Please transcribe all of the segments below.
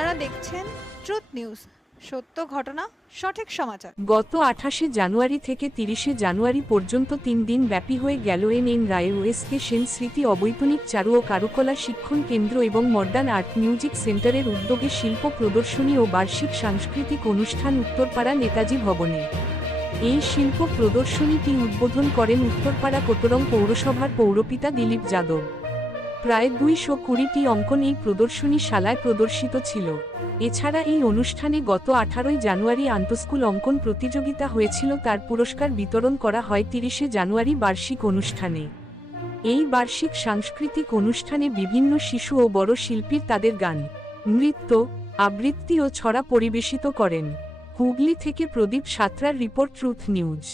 আপনারা দেখছেন truth news. সত্য ঘটনা, সঠিক সমাচার। গত আঠাশে জানুয়ারি থেকে তিরিশে জানুয়ারি পর্যন্ত তিন দিন ব্যাপী হয়ে গেল এন এন রায় ও কে সেন স্মৃতি অবৈতনিক চারু ও কারুকলা শিক্ষণ কেন্দ্র এবং মডার্ন আর্ট মিউজিক সেন্টারের উদ্যোগে শিল্প প্রদর্শনী ও বার্ষিক সাংস্কৃতিক অনুষ্ঠান উত্তরপাড়া নেতাজি ভবনে। এই শিল্প প্রদর্শনীটি উদ্বোধন করেন উত্তরপাড়া কোটরং পৌরসভার পৌরপিতা দিলীপ যাদব। প্রায় দুইশো কুড়িটি অঙ্কন এই প্রদর্শনী শালায় প্রদর্শিত ছিল। এছাড়া এই অনুষ্ঠানে গত আঠারোই জানুয়ারি আন্তঃস্কুল অঙ্কন প্রতিযোগিতা হয়েছিল, তার পুরস্কার বিতরণ করা হয় তিরিশে জানুয়ারি বার্ষিক অনুষ্ঠানে। এই বার্ষিক সাংস্কৃতিক অনুষ্ঠানে বিভিন্ন শিশু ও বড় শিল্পীর তাদের গান, নৃত্য, আবৃত্তি ও ছড়া পরিবেশিত করেন। হুগলি থেকে প্রদীপ সাঁতরার রিপোর্ট ট্রুথ নিউজ।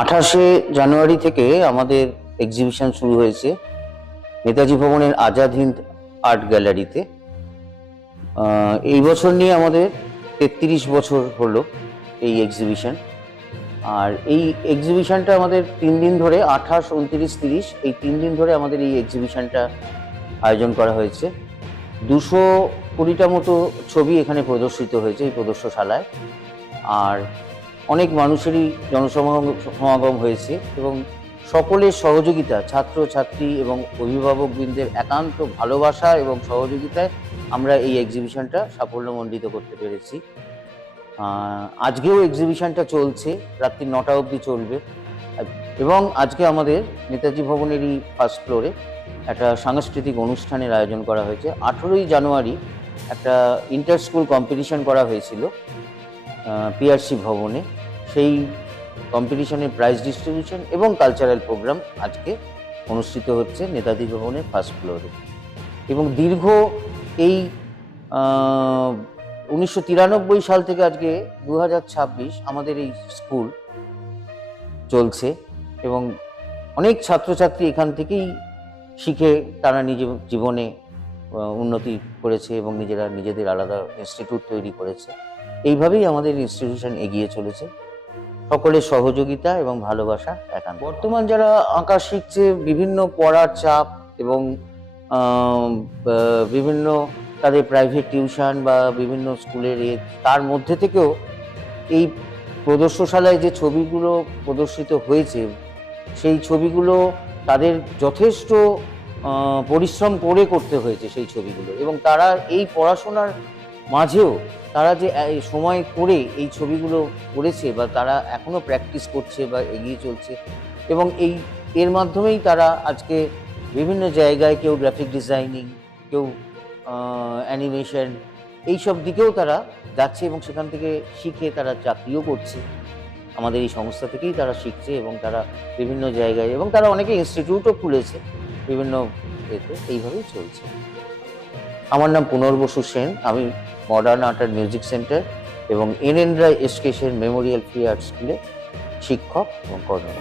আঠাশে জানুয়ারি থেকে আমাদের এক্সিবিশন শুরু হয়েছে, নেতাজি ভবনের আজাদ হিন্দ আর্ট গ্যালারিতে। এই বছর নিয়ে আমাদের তেত্রিশ বছর হলো এই এক্সিবিশন আর এই এক্সিবিশনটা আমাদের তিন দিন ধরে, আঠাশ, উনত্রিশ, তিরিশ, এই তিন দিন ধরে আমাদের এই এক্সিবিশনটা আয়োজন করা হয়েছে। দুশো কুড়িটা মতো ছবি এখানে প্রদর্শিত হয়েছে এই প্রদর্শনশালায় আর অনেক মানুষেরই জনসমাগম হয়েছে এবং সকলের সহযোগিতা, ছাত্র, ছাত্রী এবং অভিভাবকবৃন্দের একান্ত ভালোবাসা এবং সহযোগিতায় আমরা এই এক্সিবিশনটা সাফল্যমণ্ডিত করতে পেরেছি। আজকেও এক্সিবিশনটা চলছে, রাত্রি নটা অবধি চলবে। এবং আজকে আমাদের নেতাজি ভবনেরই ফার্স্ট ফ্লোরে একটা সাংস্কৃতিক অনুষ্ঠানের আয়োজন করা হয়েছে। আঠেরোই জানুয়ারি একটা ইন্টার স্কুল কম্পিটিশন করা হয়েছিল পিআরসি ভবনে। সেই কম্পিটিশনের প্রাইজ ডিস্ট্রিবিউশন এবং কালচারাল প্রোগ্রাম আজকে অনুষ্ঠিত হচ্ছে নেতাজি ভবনের ফার্স্ট ফ্লোরে এবং দীর্ঘ এই উনিশশো তিরানব্বই সাল থেকে আজকে দু হাজার ছাব্বিশ আমাদের এই স্কুল চলছে এবং অনেক ছাত্রছাত্রী এখান থেকেই শিখে তারা নিজে জীবনে উন্নতি করেছে এবং নিজেরা নিজেদের আলাদা ইনস্টিটিউট তৈরি করেছে। এইভাবেই আমাদের ইনস্টিটিউশন এগিয়ে চলেছে। সকলের সহযোগিতা এবং ভালোবাসা একান্ত। বর্তমান যারা আঁকা শিখছে, বিভিন্ন পড়ার চাপ এবং বিভিন্ন তাদের প্রাইভেট টিউশন বা বিভিন্ন স্কুলের এ, তার মধ্যে থেকেও এই প্রদর্শনশালায় যে ছবিগুলো প্রদর্শিত হয়েছে, সেই ছবিগুলো তাদের যথেষ্ট পরিশ্রম করে করতে হয়েছে সেই ছবিগুলো এবং তারা এই পড়াশোনার মাঝেও তারা যে সময় করে এই ছবিগুলো করেছে বা তারা এখনও প্র্যাকটিস করছে বা এগিয়ে চলছে এবং এই, এর মাধ্যমেই তারা আজকে বিভিন্ন জায়গায় কেউ গ্রাফিক ডিজাইনিং কেউ অ্যানিমেশন এইসব দিকেও তারা যাচ্ছে এবং সেখান থেকে শিখে তারা চাকরিও করছে। আমাদের এই সংস্থা থেকেই তারা শিখছে এবং তারা বিভিন্ন জায়গায় এবং তারা অনেকে ইনস্টিটিউটও খুলেছে। বিভিন্ন এতে এইভাবেই চলছে। আমার নাম পুনর্বসু সেন। আমি modern art and music centre এবং এন এন রায় এসকেশন মেমোরিয়াল ফ্রি আর্ট স্কুলে শিক্ষক এবং কর্মরত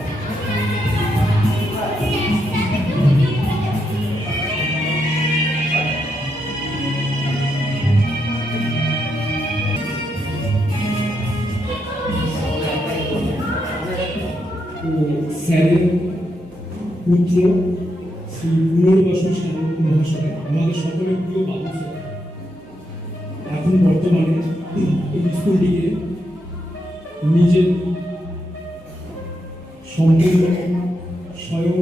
স্যারের পুত্র শ্রী মহাশয় আমাদের সকলের প্রিয় বাবু স্যার স্কুলটিকে নিজের সম্পূর্ণ স্বয়ং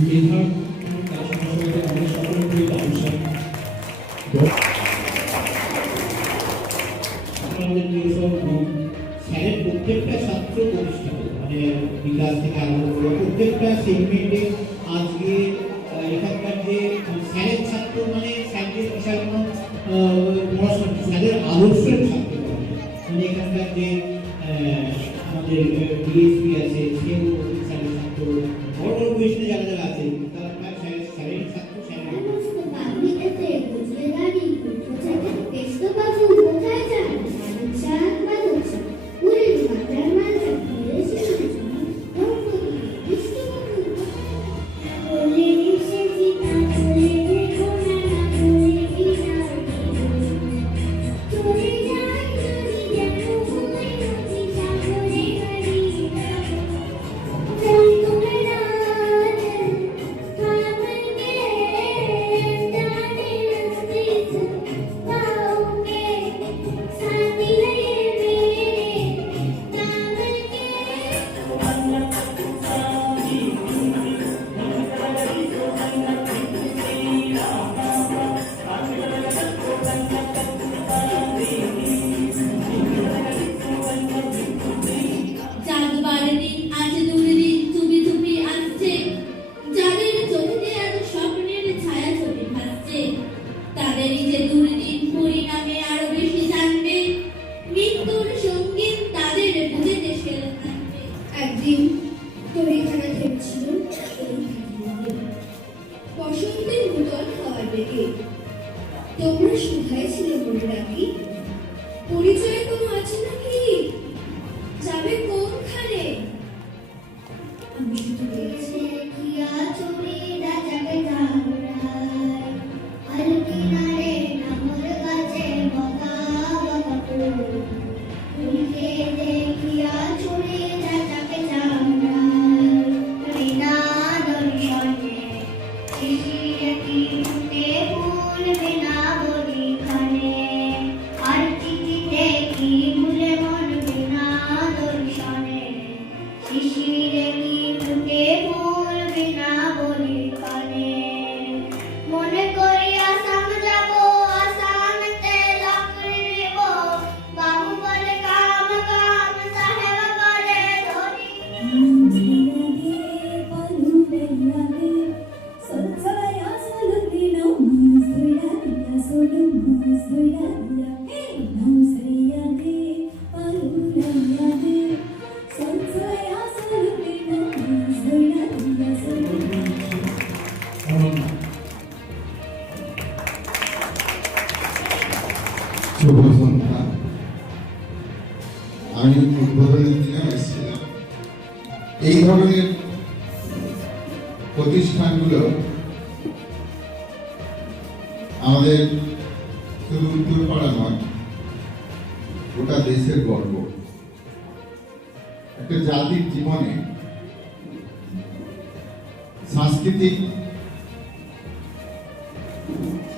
মেধা আমাদের সকলের স্যারের প্রত্যেকটা ছাত্র প্রতিষ্ঠিত মানে বিকাশ থেকে আরম্ভ করে প্রত্যেকটা সেগমেন্টে আজকে আহ, আমাদের ডিএসপি আছে সেও বড় বড় পজিশনে যারা যারা আছে যে দুর্দিন পরিণামে আরও বেশি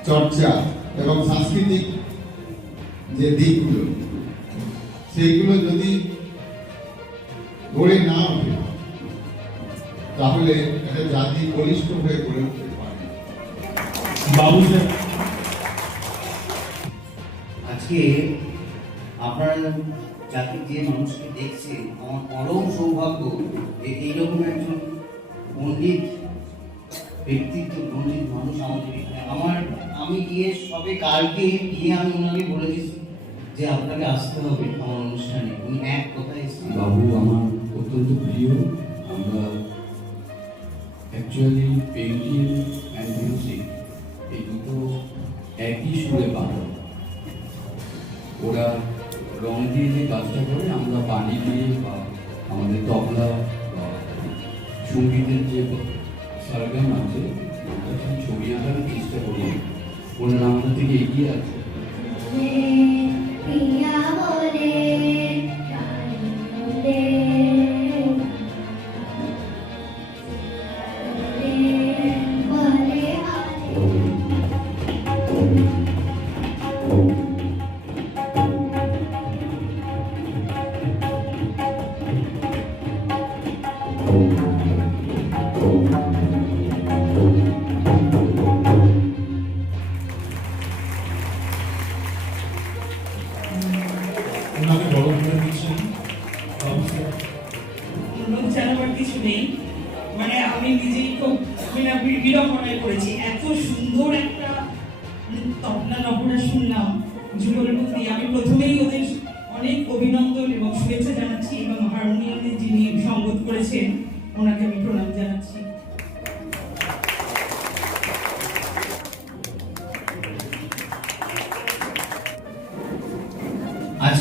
চর্চা এবং সাংস্কৃতিক যে দিকগুলো সেইগুলো যদি গড়ে না ওঠে তাহলে একটা জাতি বলিষ্ঠ হয়ে গড়ে উঠতে পারে। বাবু আজকে আপনারা জাতির যে মানুষকে দেখছেন আমার পরম সৌভাগ্য যে এইরকম একজন পণ্ডিত ব্যক্তিত্ব মানুষ এখানে আমার, আমি গিয়ে সবে কালকে গিয়ে আমি ওনাকে যে আপনাকে আসতে হবে আমার অনুষ্ঠানে। উনি এক এসেছেন। বাবু, আমার অত্যন্ত প্রিয়। আমরা অ্যাকচুয়ালি পেন্টিং অ্যান্ড মিউজিক এই দুটো একই সুরে বাঁধা ওরা রং দিয়ে যে কাজটা করে, আমরা বাড়ি দিয়ে বা আমাদের তবলা আমাদের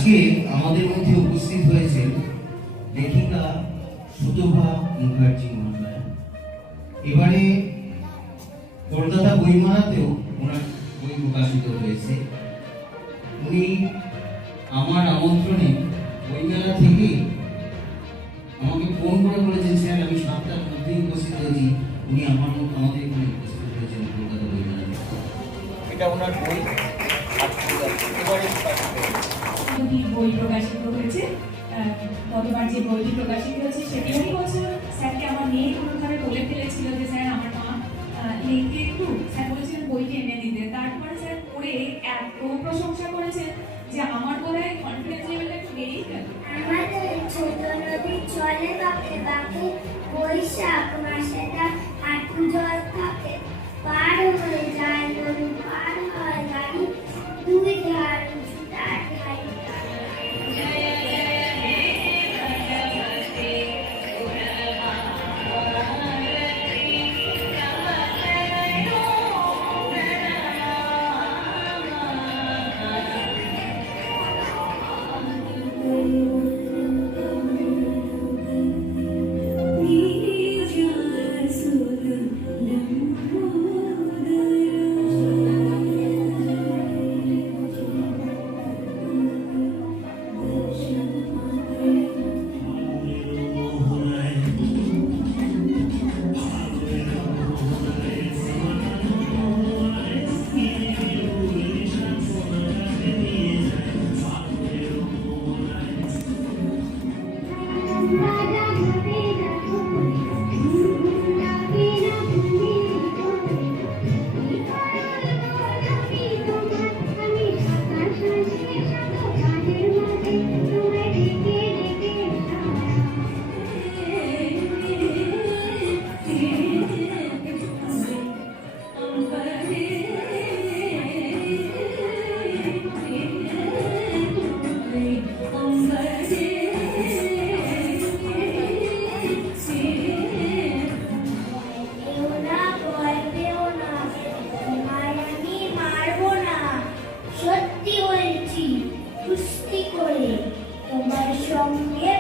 আজকে আমাদের মধ্যে উপস্থিত হয়েছেন লেখিকা সুতভা মুখার্জি মহাশয় এবারে প্রকাশিত হয়েছে। গতবার যে বইটি প্রকাশিত হয়েছে উনি বছর স্যারকে আমার মেয়ে কোনোভাবে বলে ফেলেছিল যে, স্যার, আমার মা লিখতে একটু, স্যার বলেছিলেন বইটি এনে দিতে। তারপরে স্যার পড়ে এত প্রশংসা করেছেন যে, আমার বোধ হয় কনফিডেন্স লেভেলটা একটু বেড়েই গেল বৈশাখ থাকে পার হয়ে যায় পার হয় গাড়ি দুই ভর্তি হয়েছি সুস্থি করে তোমার সঙ্গে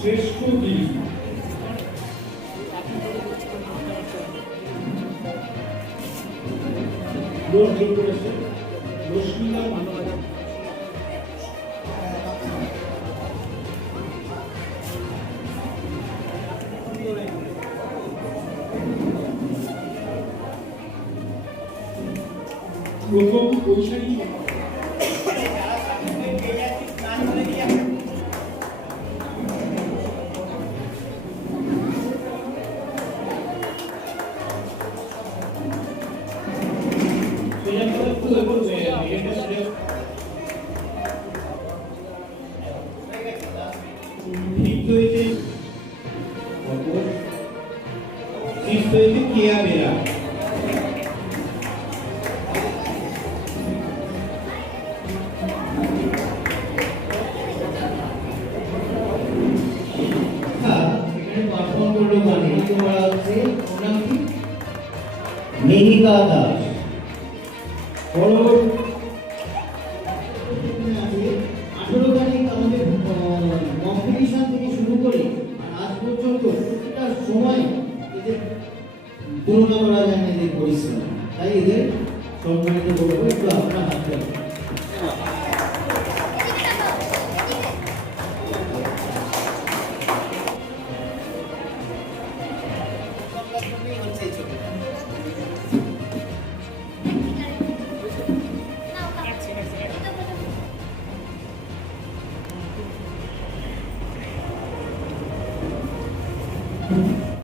শ্রেষ্ঠ গীত গ্রহণযোগ্য সময় এদের তুলনা করা যায় এদের পরিশ্রম তাই এদের সম্মানিত করব একটু আপনার হাতে